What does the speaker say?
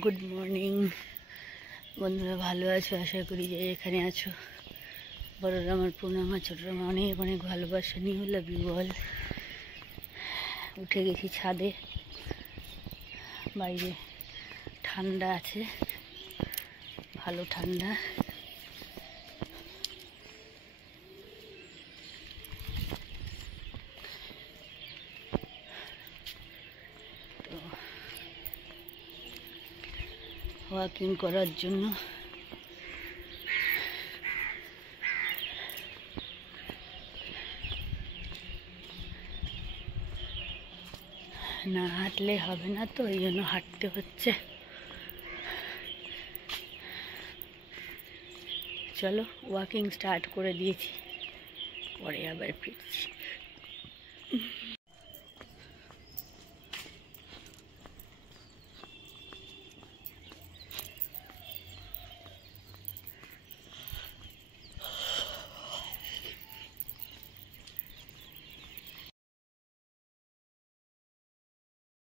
Good morning বন্ধুরা, ভালো আছো? আশা করি যে এখানে আছো। বড়রা আমার প্রণাম, আর ছোটরা আমার অনেক অনেক ভালোবাসা নিয়ে লাভ ইউ অল। উঠে গেছি ছাদে, বাইরে ঠান্ডা আছে, ভালো ঠান্ডা। তো ওয়াকিং করার জন্য না হাঁটলে হবে না, তো এই জন্য হাঁটতে হচ্ছে। চলো, ওয়াকিং স্টার্ট করে দিয়েছি, পরে আবার ফিরছি।